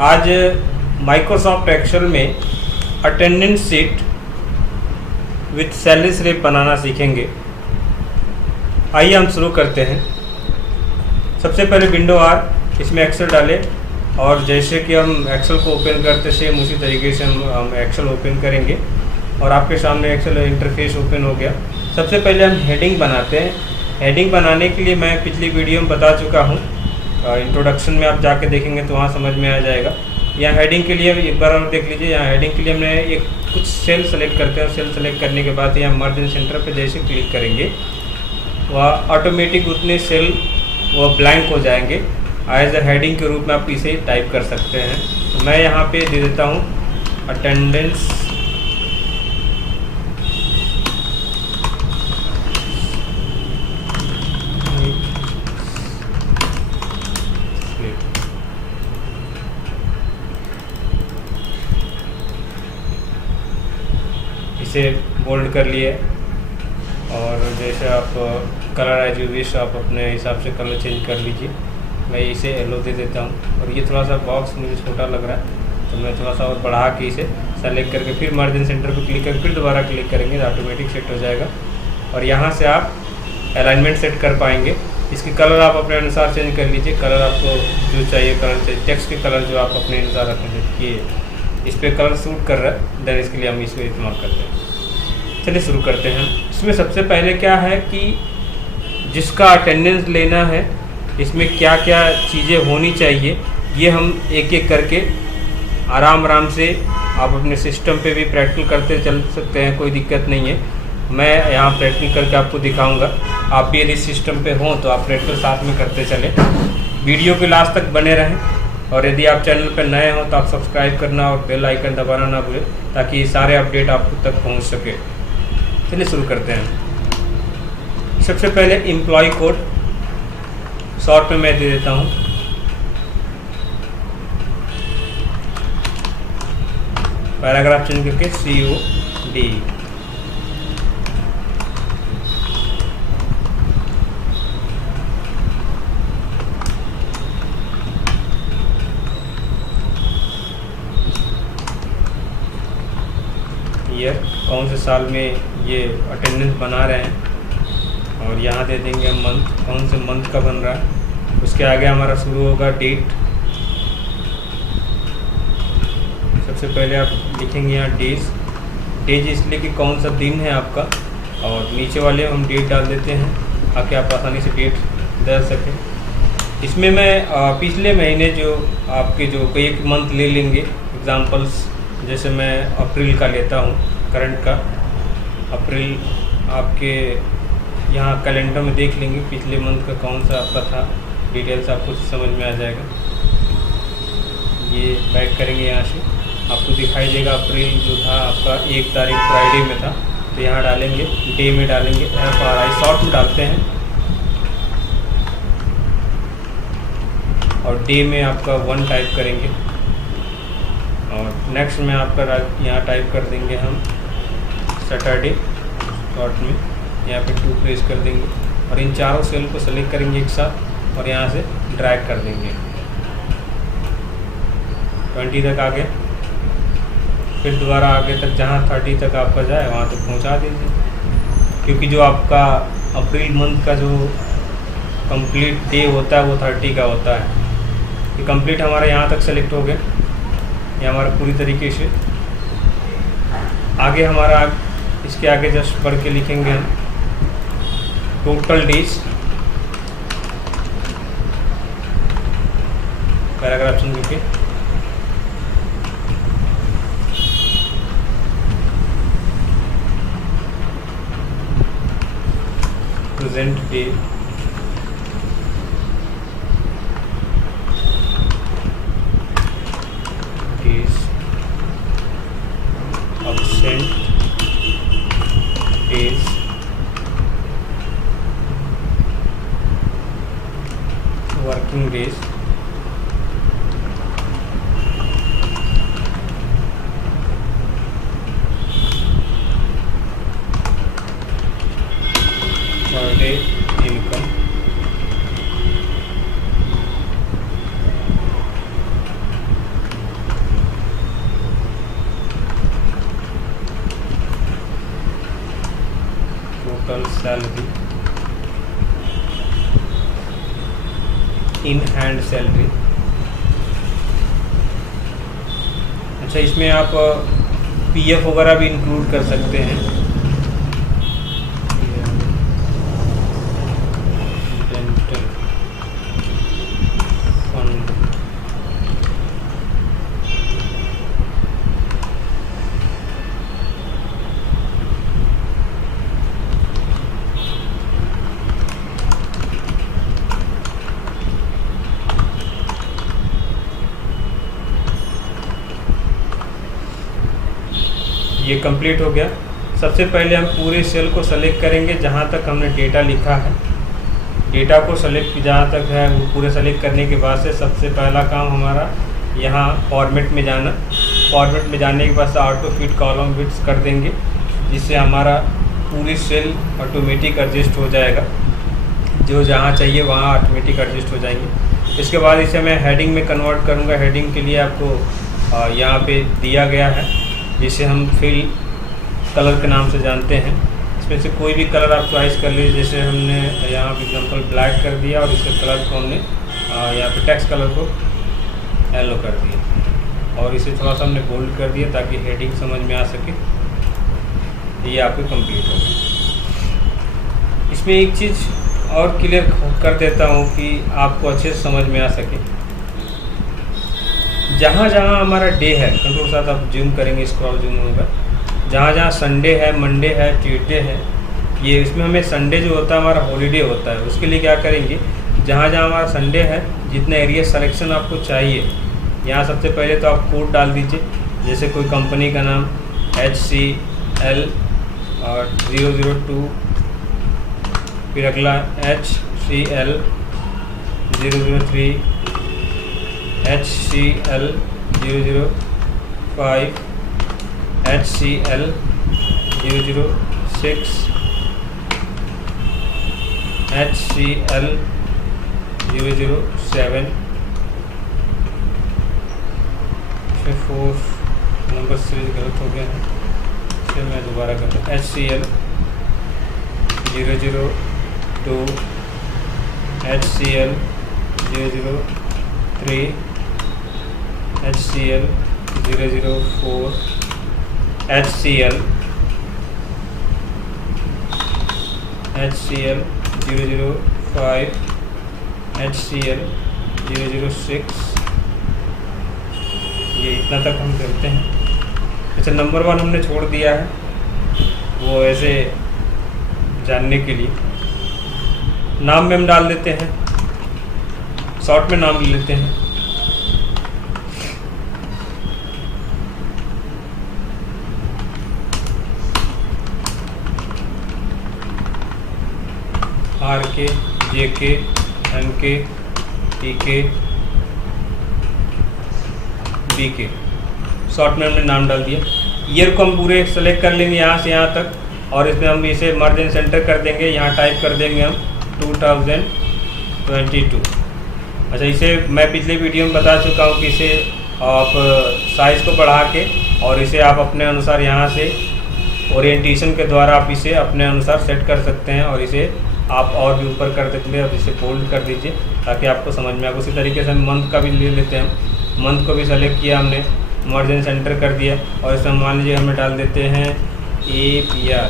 आज Microsoft Excel में attendance sheet with salary slip बनाना सीखेंगे। आइए हम शुरू करते हैं। सबसे पहले विंडो आर, इसमें एक्सेल डालें और जैसे कि हम एक्सेल को ओपन करते सेम उसी तरीके से हम एक्सेल ओपन करेंगे और आपके सामने एक्सेल इंटरफेस ओपन हो गया। सबसे पहले हम हेडिंग बनाते हैं। हेडिंग बनाने के लिए मैं पिछली वीडियो में बता चुका हूँ, इंट्रोडक्शन में आप जाके देखेंगे तो वहाँ समझ में आ जाएगा। यहाँ हेडिंग के लिए एक बार और देख लीजिए। यहाँ हेडिंग के लिए हमने एक कुछ सेल सेलेक्ट करते हैं। सेल सेलेक्ट करने के बाद यहाँ मर्ज इन सेंटर पे जैसे क्लिक करेंगे वह ऑटोमेटिक उतने सेल वह ब्लैंक हो जाएंगे। एज अ हेडिंग के रूप में आप इसे टाइप कर सकते हैं। तो मैं यहाँ पे दे देता हूँ अटेंडेंस इसे बोल्ड कर लिए और जैसे आप कलर एज यू विश आप अपने हिसाब से कलर चेंज कर लीजिए। मैं इसे येलो दे देता हूँ और ये थोड़ा सा बॉक्स मुझे छोटा लग रहा है तो मैं थोड़ा सा और बढ़ा के इसे सेलेक्ट करके फिर मर्ज इन सेंटर पर क्लिक करके फिर दोबारा क्लिक करेंगे तो ऑटोमेटिक सेट हो जाएगा। और यहाँ से आप अलाइनमेंट सेट कर पाएंगे। इसकी कलर आप अपने अनुसार चेंज कर लीजिए। कलर आपको जो चाहिए कलर चाहिए, टेक्स्ट के कलर जो आप अपने अनुसार रखेंगे कि इस पर कलर सूट कर रहा है देन इसके लिए हम इसको इस्तेमाल करते हैं। चलिए शुरू करते हैं। इसमें सबसे पहले क्या है कि जिसका अटेंडेंस लेना है इसमें क्या क्या चीज़ें होनी चाहिए ये हम एक एक करके आराम से आप अपने सिस्टम पे भी प्रैक्टिकल करते चल सकते हैं, कोई दिक्कत नहीं है। मैं यहाँ प्रैक्टिकल करके आपको दिखाऊंगा। आप भी यदि सिस्टम पे हों तो आप प्रैक्टिकल साथ में करते चलें। वीडियो के लास्ट तक बने रहें और यदि आप चैनल पर नए हों तो आप सब्सक्राइब करना और बेल आइकन दबाना ना भूलें ताकि सारे अपडेट आप तक पहुँच सके। चलिए शुरू करते हैं। सबसे पहले एम्प्लॉय कोड शॉर्ट में मैं दे देता हूँ पैराग्राफ चेंज करके COD। ईयर कौन से साल में ये अटेंडेंस बना रहे हैं और यहाँ दे देंगे हम मंथ, कौन से मंथ का बन रहा है। उसके आगे हमारा शुरू होगा डेट। सबसे पहले आप लिखेंगे यहाँ डेज इसलिए कि कौन सा दिन है आपका और नीचे वाले हम डेट डाल देते हैं ताकि आप आसानी से डेट डाल सकें। इसमें मैं पिछले महीने जो आपके जो एक मंथ ले लेंगे एग्जांपल्स, जैसे मैं अप्रैल का लेता हूँ करंट का। अप्रैल आपके यहाँ कैलेंडर में देख लेंगे पिछले मंथ का कौन सा आपका था, डिटेल्स आपको समझ में आ जाएगा। ये बैक करेंगे यहाँ से आपको दिखाई देगा अप्रैल जो था आपका 1 तारीख फ्राइडे में था तो यहाँ डालेंगे डे में डालेंगे FRI शॉर्ट में डालते हैं और डे में आपका 1 टाइप करेंगे और नेक्स्ट में आपका यहाँ टाइप कर देंगे हम सैटरडे शॉर्ट में, यहाँ पे 2 प्रेस कर देंगे और इन चारों सेल को सेलेक्ट करेंगे एक साथ और यहाँ से ड्रैग कर देंगे 20 तक आगे, फिर दोबारा आगे तक जहाँ 30 तक आपका जाए वहाँ तक पहुँचा दीजिए। क्योंकि जो आपका अप्रैल मंथ का जो कंप्लीट डे होता है वो 30 का होता है। ये कंप्लीट हमारा यहाँ तक सेलेक्ट हो गया। ये हमारा पूरी तरीके से आगे हमारा इसके आगे जस्ट बढ़ के लिखेंगे हम टोटल डेज, पैराग्राफ चेंज करके present day, days, absent days, working days, per day income, total salary, in hand salary. अच्छा, इसमें आप पीएफ वगैरह भी इंक्लूड कर सकते हैं। डेंटल फंड, ये कंप्लीट हो गया। सबसे पहले हम पूरे सेल को सेलेक्ट करेंगे जहाँ तक हमने डेटा लिखा है। डेटा को सेलेक्ट जहाँ तक है वो पूरे सेलेक्ट करने के बाद से सबसे पहला काम हमारा यहाँ फॉर्मेट में जाना। फॉर्मेट में जाने के बाद से ऑटो फिट कॉलम फिट्स कर देंगे, जिससे हमारा पूरी सेल ऑटोमेटिक एडजस्ट हो जाएगा। जो जहाँ चाहिए वहाँ ऑटोमेटिक एडजस्ट हो जाएंगे। इसके बाद इसे मैं हेडिंग में कन्वर्ट करूँगा। हेडिंग के लिए आपको यहाँ पे दिया गया है, जिसे हम फिल कलर के नाम से जानते हैं। इसमें से कोई भी कलर आप चॉइस कर लीजिए। जैसे हमने यहाँ पे एग्जांपल ब्लैक कर दिया और इसके कलर को हमने यहाँ पे टेक्स्ट कलर को येलो कर दिया और इसे थोड़ा सा हमने बोल्ड कर दिया ताकि हेडिंग समझ में आ सके। ये आपके कंप्लीट हो गया। इसमें एक चीज़ और क्लियर कर देता हूँ कि आपको अच्छे से समझ में आ सके। जहाँ जहाँ हमारा डे है, कंट्रोल के साथ आप जूम करेंगे, स्क्रॉल जूम होगा, जहाँ जहाँ संडे है, मंडे है, ट्यूसडे है, ये इसमें हमें संडे जो होता है हमारा हॉलीडे होता है। उसके लिए क्या करेंगे, जहाँ जहाँ हमारा संडे है, जितना एरिया सिलेक्शन आपको चाहिए, यहाँ सबसे पहले तो आप कोड डाल दीजिए। जैसे कोई कंपनी का नाम HCL और 002, फिर अगला HCL 003, HCL 005, HCL 006, HCL 007, फिर 4 नंबर सीरीज गलत हो गया है, फिर मैं दोबारा करता हूँ। HCL 002, HCL 003, HCL 004, HCL 005, HCL 006। ये इतना तक हम करते हैं। अच्छा, नंबर 1 हमने छोड़ दिया है, वो ऐसे जानने के लिए। नाम में हम डाल देते हैं, शॉर्ट में नाम ले लेते हैं। RK, JK, MK, TK, BK, short में हमने नाम डाल दिया। ईयर को हम पूरे सेलेक्ट कर लेंगे यहाँ से यहाँ तक, और इसमें हम इसे मर्ज एंड सेंटर कर देंगे। यहाँ टाइप कर देंगे हम 2022। अच्छा, इसे मैं पिछले वीडियो में बता चुका हूँ कि इसे आप साइज़ को बढ़ा के और इसे आप अपने अनुसार यहाँ से ओरिएंटेशन के द्वारा आप इसे अपने अनुसार सेट कर सकते हैं, और इसे आप और भी ऊपर कर देते हैं और इसे बोल्ड कर दीजिए ताकि आपको समझ में आए। उसी तरीके से हम मंथ का भी ले लेते हैं। मंथ को भी सेलेक्ट किया हमने, मर्ज एंड सेंटर कर दिया, और इसमें मान लीजिए हमें डाल देते हैं APR।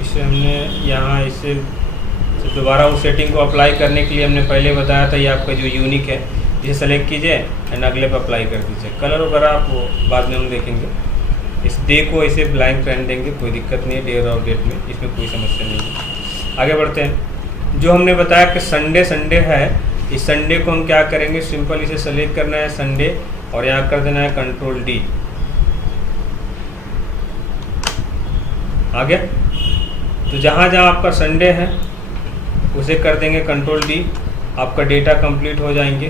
इसे हमने यहाँ इसे दोबारा उस सेटिंग को अप्लाई करने के लिए हमने पहले बताया था, ये आपका जो यूनिक है इसे सेलेक्ट कीजिए एंड अगले पर अप्लाई कर दीजिए। कलर वगैरह आप वो बाद में हम देखेंगे। इस डे को इसे ब्लैंक रहने देंगे, कोई दिक्कत नहीं है डे और डेट में, इसमें कोई समस्या नहीं है। आगे बढ़ते हैं। जो हमने बताया कि संडे है, इस संडे को हम क्या करेंगे, सिंपल इसे सेलेक्ट करना है संडे और यहाँ कर देना है कंट्रोल D। आ गया। तो जहाँ जहाँ आपका संडे है उसे कर देंगे कंट्रोल D, आपका डेटा कंप्लीट हो जाएंगे।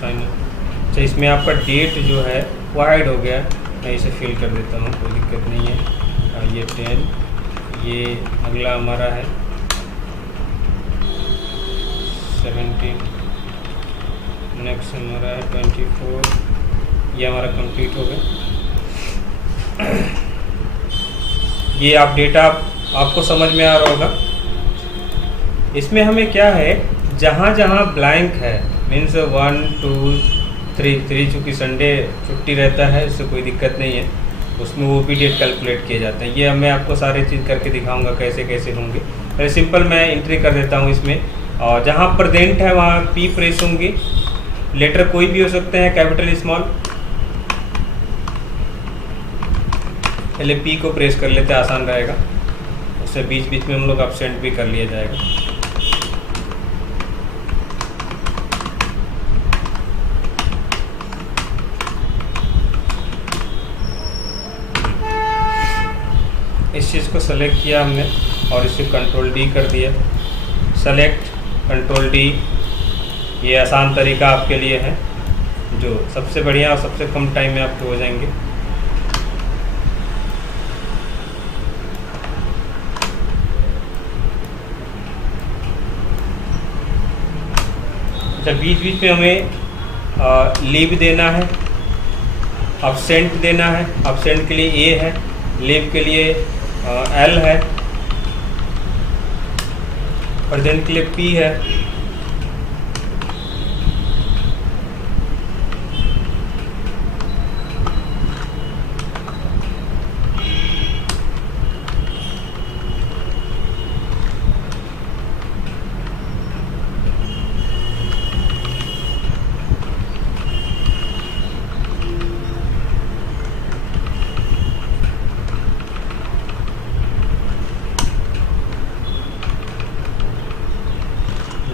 फाइनल। अच्छा, इसमें आपका डेट जो है वाइड हो गया, मैं इसे फिल कर देता हूँ, कोई दिक्कत नहीं है। ये 10, ये अगला हमारा है 17, नेक्स्ट हमारा है 24, ये हमारा कंप्लीट हो गया। ये आप डेटा आपको समझ में आ रहा होगा। इसमें हमें क्या है, जहाँ जहाँ ब्लैंक है मीन्स 1 2 3 चूँकि संडे छुट्टी रहता है, उससे कोई दिक्कत नहीं है, उसमें वो भी डेट कैलकुलेट किए जाते हैं। ये मैं आपको सारे चीज़ करके दिखाऊंगा कैसे कैसे होंगे। पहले सिंपल मैं एंट्री कर देता हूँ इसमें, और जहाँ प्रेजेंट है वहाँ पी प्रेस होंगी। लेटर कोई भी हो सकते हैं, कैपिटल स्मॉल। पहले पी को प्रेस कर लेते, आसान रहेगा, उससे बीच बीच में हम लोग एब्सेंट भी कर लिया जाएगा। इस चीज़ को सेलेक्ट किया हमने और इसे कंट्रोल डी कर दिया। सेलेक्ट, कंट्रोल डी, ये आसान तरीका आपके लिए है जो सबसे बढ़िया और सबसे कम टाइम में आपके हो जाएंगे। अच्छा, बीच बीच में हमें लीव देना है, एब्सेंट देना है। एब्सेंट के लिए ए है, लीव के लिए एल है, प्रेजेंट के लिए पी है।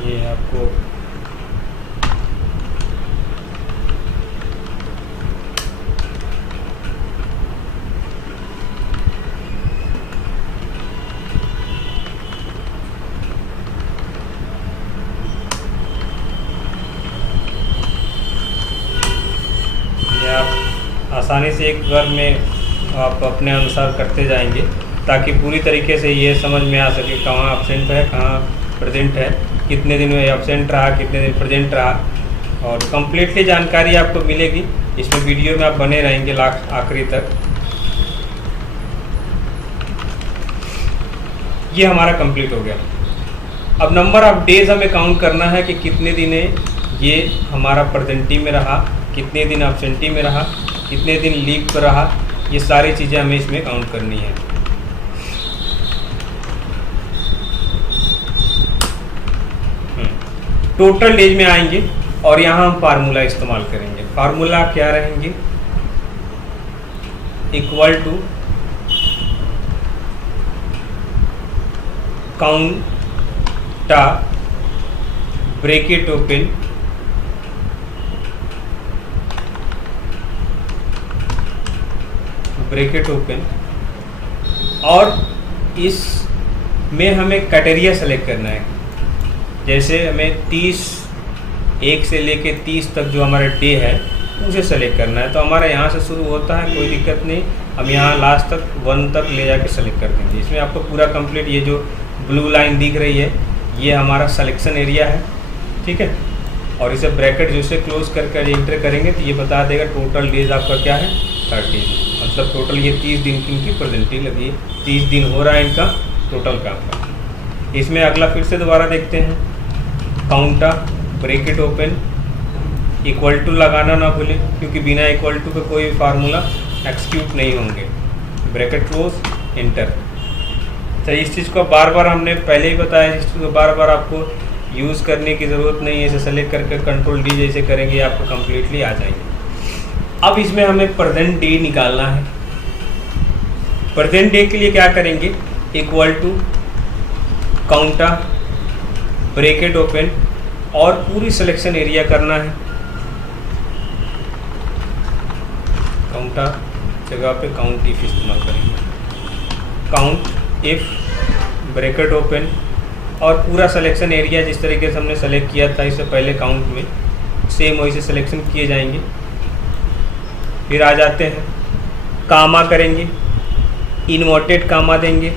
ये आपको आप आसानी से एक बार में आप अपने अनुसार करते जाएंगे, ताकि पूरी तरीके से ये समझ में आ सके कहाँ एब्सेंट है, कहाँ प्रेजेंट है, कितने दिन में एब्सेंट रहा, कितने दिन प्रेजेंट रहा, और कम्प्लीटली जानकारी आपको मिलेगी। इसमें वीडियो में आप बने रहेंगे लास्ट आखिरी तक। ये हमारा कंप्लीट हो गया। अब नंबर ऑफ डेज हमें काउंट करना है कि कितने दिन ये हमारा प्रेजेंटी में रहा, कितने दिन एब्सेंटी में रहा, कितने दिन लीव पर रहा। ये सारी चीज़ें हमें इसमें काउंट करनी है। टोटल डेज में आएंगे और यहाँ हम फार्मूला इस्तेमाल करेंगे। फार्मूला क्या रहेंगे, equal to counta bracket open bracket open, और इस में हमें क्राइटेरिया सेलेक्ट करना है। जैसे हमें 30 1 से लेके 30 तक जो हमारा डे है उसे सेलेक्ट करना है, तो हमारा यहाँ से शुरू होता है, कोई दिक्कत नहीं। हम यहाँ लास्ट तक 1 तक ले जाके सेलेक्ट कर देंगे। इसमें आपको पूरा कंप्लीट, ये जो ब्लू लाइन दिख रही है ये हमारा सिलेक्शन एरिया है, ठीक है। और इसे ब्रैकेट जैसे क्लोज करके इंटर करेंगे तो ये बता देगा टोटल डेज आपका क्या है, 30। मतलब टोटल ये 30 दिन की इनकी प्रेजेंटी लगी है, 30 दिन हो रहा है इनका टोटल काम का। इसमें अगला फिर से दोबारा देखते हैं, काउंटा ब्रैकेट ओपन, इक्वल टू लगाना ना भूलें, क्योंकि बिना इक्वल टू के कोई फार्मूला एक्सिक्यूट नहीं होंगे। Bracket close, enter. तो इस चीज़ को बार बार हमने पहले ही बताया, इस चीज़ को बार बार आपको यूज़ करने की ज़रूरत नहीं है। इसे सेलेक्ट करके कंट्रोल डी जैसे करेंगे आपको कम्प्लीटली आ जाएंगे। अब इसमें हमें प्रेजेंट डे निकालना है। प्रेजेंट डे के लिए क्या करेंगे, equal to counta bracket open, और पूरी सिलेक्शन एरिया करना है। काउंटा जगह पे काउंट इफ इस्तेमाल करेंगे, काउंट इफ ब्रैकेट ओपन, और पूरा सिलेक्शन एरिया जिस तरीके से हमने सेलेक्ट किया था इससे पहले काउंट में, सेम वही से सिलेक्शन किए जाएंगे। फिर आ जाते हैं कामा करेंगे, इन्वर्टेड कामा देंगे।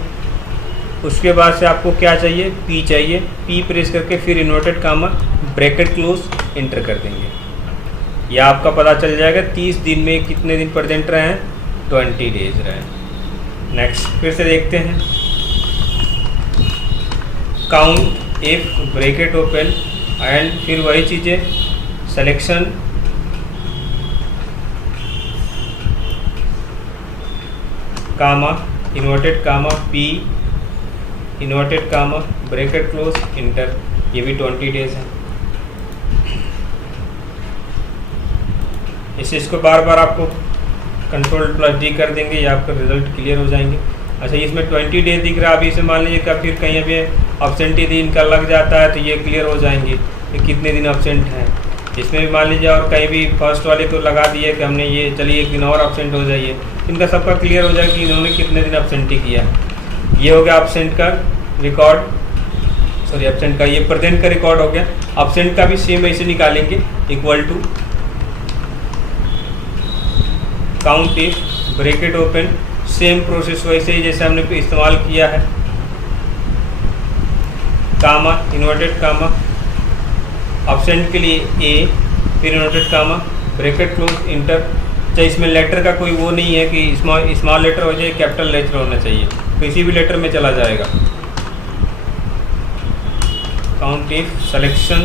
उसके बाद से आपको क्या चाहिए, पी चाहिए, पी प्रेस करके फिर inverted comma, bracket close, enter कर देंगे। यह आपका पता चल जाएगा 30 दिन में कितने दिन प्रेजेंट रहे हैं, 20 डेज रहे। नेक्स्ट फिर से देखते हैं, count if bracket open and फिर वही चीज़ें, selection comma, inverted comma, P inverted comma, bracket close, enter. ये भी 20 डेज है। इसको बार बार आपको Ctrl+D कर देंगे या आपका रिजल्ट क्लियर हो जाएंगे। अच्छा, इसमें 20 डेज दिख रहा है। अभी इसे मान लीजिए कि फिर कहीं अभी अब्सेंटी दिन का लग जाता है तो ये क्लियर हो जाएंगे कि कितने दिन अब्सेंट हैं। इसमें भी मान लीजिए और कहीं भी फर्स्ट वाले को लगा दिए कि हमने ये चलिए एक दिन और अब्सेंट हो जाइए, इनका सबका क्लियर हो जाएगा कि इन्होंने कितने दिन अब्सेंटी किया। ये हो गया अब्सेंट का रिकॉर्ड, सॉरी अब्सेंट का, ये प्रेजेंट का रिकॉर्ड हो गया। अब्सेंट का भी सेम ऐसे निकालेंगे, equal to count if bracket open, same process वैसे ही जैसे हमने इस्तेमाल किया है, कामा, इन्वर्टेड कामा, अब्सेंट के लिए ए, फिर inverted comma, bracket close, enter. तो इसमें लेटर का कोई वो नहीं है कि स्मॉल लेटर हो जाए, कैपिटल लेटर होना चाहिए, किसी भी लेटर में चला जाएगा। काउंट इफ सिलेक्शन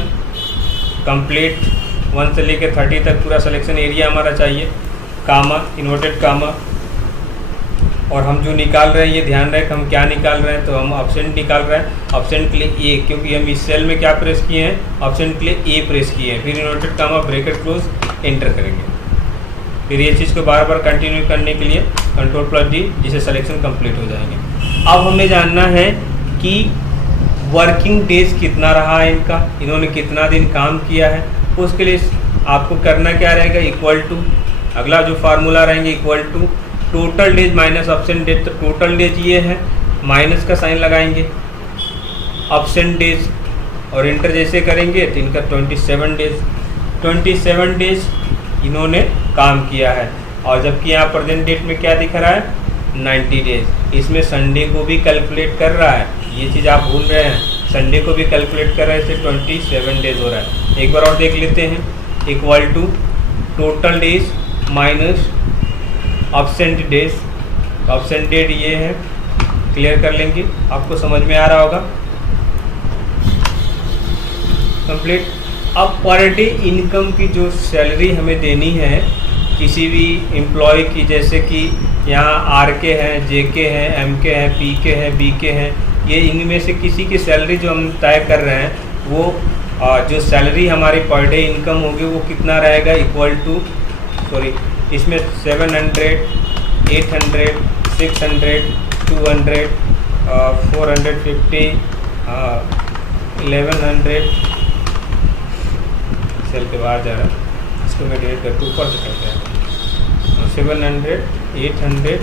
कंप्लीट, 1 से लेकर 30 तक पूरा सिलेक्शन एरिया हमारा चाहिए, कामा, इन्वर्टेड कामा। और हम जो निकाल रहे हैं ये ध्यान रहे कि हम क्या निकाल रहे हैं, तो हम ऑप्शन निकाल रहे हैं। ऑप्शन के लिए ए, क्योंकि हम इस सेल में क्या प्रेस किए हैं, ऑप्शन के लिए ए प्रेस किए हैं। फिर inverted comma, bracket close, enter करेंगे। फिर ये चीज़ को बार बार कंटिन्यू करने के लिए Ctrl+D, जिससे सिलेक्शन कंप्लीट हो जाएंगे। अब हमें जानना है कि वर्किंग डेज कितना रहा है इनका, इन्होंने कितना दिन काम किया है। उसके लिए आपको करना क्या रहेगा, इक्वल टू, अगला जो फार्मूला रहेंगे, equal to total days minus absent days. तो टोटल डेज ये है, माइनस का साइन लगाएंगे, अब्सेंट डेज और इंटर जैसे करेंगे तो इनका 27 डेज इन्होंने काम किया है। और जबकि यहाँ प्रेजेंट डेट में क्या दिख रहा है, 90 डेज। इसमें संडे को भी कैलकुलेट कर रहा है, ये चीज़ आप भूल रहे हैं, संडे को भी कैलकुलेट कर रहा है, इससे 27 डेज हो रहा है। एक बार और देख लेते हैं, equal to total days minus absent days. Absent date ये है, क्लियर कर लेंगे, आपको समझ में आ रहा होगा। कंप्लीट। अब पर डे इनकम की जो सैलरी हमें देनी है किसी भी एम्प्लॉय की, जैसे कि यहाँ आर के हैं, जे के हैं, एम के हैं, पी के हैं, बी के हैं, ये इनमें से किसी की सैलरी जो हम तय कर रहे हैं वो जो सैलरी हमारी पर डे इनकम होगी वो कितना रहेगा, इक्वल टू, सॉरी इसमें 700, 800, 600, 200, 450, 1100, सेल के बाहर जा रहा है, इसको मैं डिलीट करके ऊपर से करते हैं, 700, 800,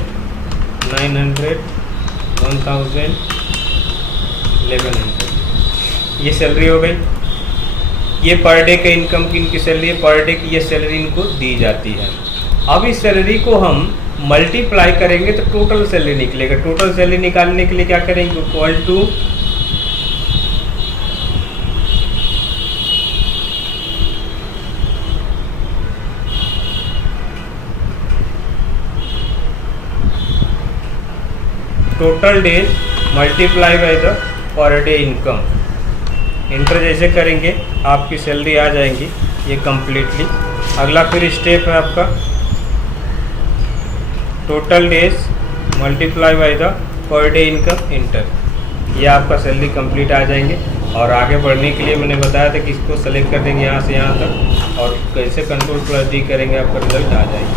900, 1000, 1100, ये सैलरी हो गई। ये पर डे के इनकम की इनकी सैलरी है, पर डे की ये सैलरी इनको दी जाती है। अब इस सैलरी को हम मल्टीप्लाई करेंगे तो टोटल सैलरी निकलेगा। टोटल सैलरी निकालने के लिए क्या करेंगे, equal to total days multiply by the per day income. Enter जैसे करेंगे आपकी सैलरी आ जाएंगी ये कम्प्लीटली। अगला फिर स्टेप है आपका total days multiply by the per day income, inter, ये आपका सैलरी कंप्लीट आ जाएंगे। और आगे बढ़ने के लिए मैंने बताया था कि इसको सेलेक्ट कर देंगे यहाँ से यहाँ तक और कैसे Ctrl+D करेंगे आपका रिजल्ट आ जाएगा।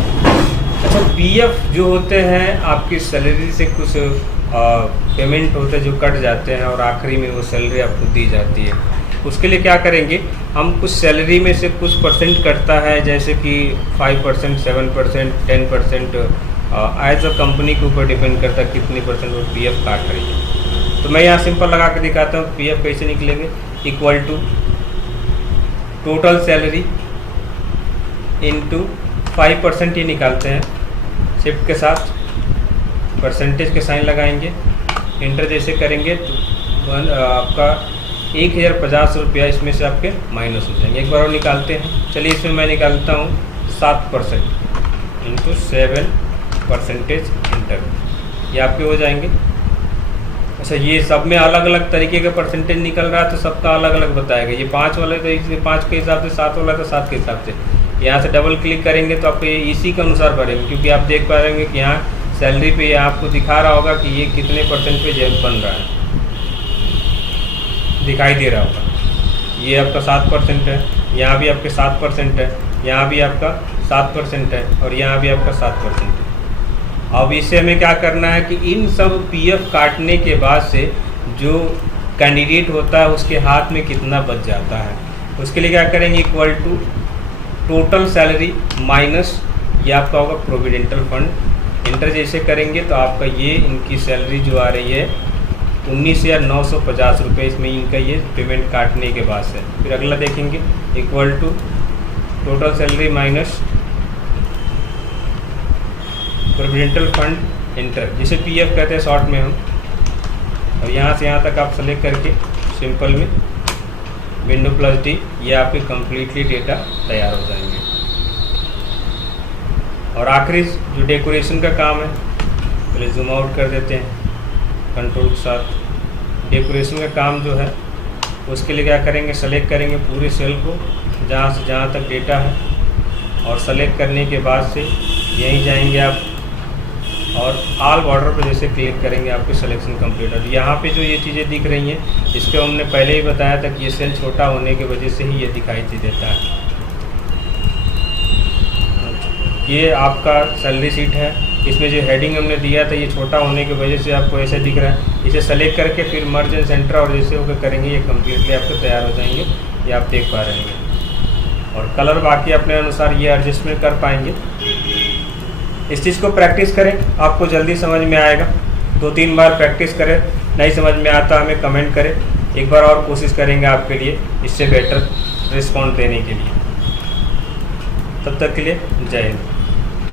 अच्छा, पीएफ जो होते हैं आपकी सैलरी से कुछ पेमेंट होते हैं जो कट जाते हैं और आखिरी में वो सैलरी आपको दी जाती है। उसके लिए क्या करेंगे, हम कुछ सैलरी में से कुछ परसेंट कटता है, जैसे कि 5%, 7%, 10%, एज अ कंपनी के ऊपर डिपेंड करता है कितनी परसेंट वो पीएफ काट रही है। तो मैं यहाँ सिंपल लगा के दिखाता हूँ पीएफ कैसे निकलेंगे, equal to total salary into 5% ही निकालते हैं। शिफ्ट के साथ परसेंटेज के साइन लगाएंगे, इंटर जैसे करेंगे तो आपका 1050 रुपया इसमें से आपके माइनस हो जाएंगे। एक बार और निकालते हैं। चलिए इसमें मैं निकालता हूँ 7% इंटू 7% इंटर, ये आपके हो जाएंगे। अच्छा, ये सब में अलग अलग तरीके का परसेंटेज निकल रहा है तो सबका अलग अलग बताएगा। ये 5 वाले तो 5 के हिसाब से, 7 वाला तो 7 के हिसाब से। यहाँ से डबल क्लिक करेंगे तो आपको ये इसी के अनुसार भरेंगे, क्योंकि आप देख पा रहे हैं कि यहाँ सैलरी पे ये आपको दिखा रहा होगा कि ये कितने % पे बन रहा है, दिखाई दे रहा होगा। ये आपका 7% है, यहाँ भी आपके 7% है, यहाँ भी आपका 7% है और यहाँ भी आपका 7% है। अब इससे हमें क्या करना है कि इन सब पीएफ काटने के बाद से जो कैंडिडेट होता है उसके हाथ में कितना बच जाता है, उसके लिए क्या करेंगे, equal to total salary minus ये आपका होगा प्रोविडेंटल फंड। इंटर जैसे करेंगे तो आपका ये इनकी सैलरी जो आ रही है 19,950 रुपये, इसमें इनका ये पेमेंट काटने के बाद से। फिर अगला देखेंगे, equal to total salary minus provident fund enter, जिसे पीएफ कहते हैं शॉर्ट में हम। और यहाँ से यहाँ तक आप सेलेक्ट करके सिंपल में विंडो प्लस डी, ये आपके कम्प्लीटली डेटा तैयार हो जाएंगे। और आखिरी जो डेकोरेशन का काम है, पहले जूम आउट कर देते हैं कंट्रोल के साथ। डेकोरेशन का काम जो है उसके लिए क्या करेंगे, सेलेक्ट करेंगे पूरे सेल को जहाँ से जहाँ तक डेटा है, और सेलेक्ट करने के बाद से यहीं जाएंगे आप और ऑल बॉर्डर पर जैसे क्लिक करेंगे आपके सिलेक्शन कंप्लीट। और यहाँ पे जो ये चीज़ें दिख रही हैं, इसको हमने पहले ही बताया था कि ये सेल छोटा होने की वजह से ही ये दिखाई देता है। ये आपका सैलरी शीट है, इसमें जो हेडिंग हमने दिया था ये छोटा होने की वजह से आपको ऐसे दिख रहा है। इसे सेलेक्ट करके फिर मर्ज एंड सेंटर और जैसे होकर करेंगे ये कम्प्लीटली आपके तैयार हो जाएंगे, ये आप देख पा रहे हैं। और कलर बाकी अपने अनुसार ये एडजस्टमेंट कर पाएंगे। इस चीज़ को प्रैक्टिस करें, आपको जल्दी समझ में आएगा। 2-3 बार प्रैक्टिस करें, नहीं समझ में आता हमें कमेंट करें, एक बार और कोशिश करेंगे आपके लिए इससे बेटर रिस्पॉन्स देने के लिए। तब तक के लिए जय हिंद।